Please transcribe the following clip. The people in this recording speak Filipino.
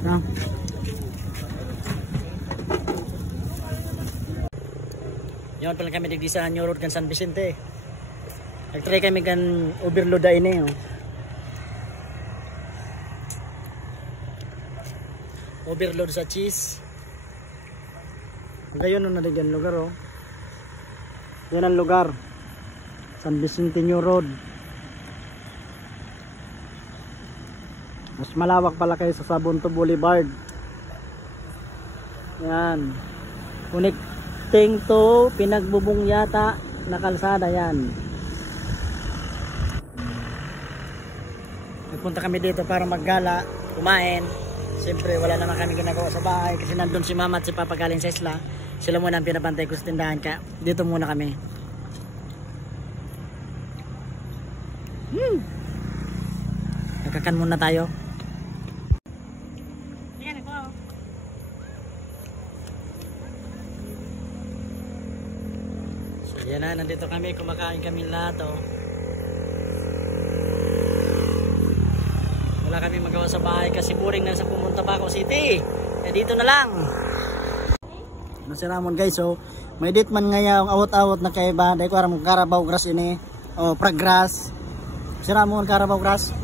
No? Yun pala kami digdi sa New Road kan San Vicente. Nagtry kami kan overload da ini. Oh. Overload sa cheese. Ngayon na naligyan lugar oh. Yan ang lugar. San Vicente New Road. Mas malawak pala kayo sa Sabunto Boulevard. Yan. Connecting to Pinagbubong yata na kalsada yan. Nagpunta kami dito para maggala, kumain. Siyempre wala naman kami ginagawa sa bahay kasi nandun si mama at si papa galing sa isla. Sila muna ang pinabantay ko sa tindahan ka. Dito muna kami. Nagkakan muna tayo. So yan na, nandito kami, kumakain kami lahat oh. Wala kami magawa sa bahay kasi boring na sa pumunta Baco City. Eh dito na lang. Si Ramon guys, so may dit man ngayong awot-awot na kay ba, dahil ko aram Carabao grass ini o praggrass. Si Ramon Carabao grass.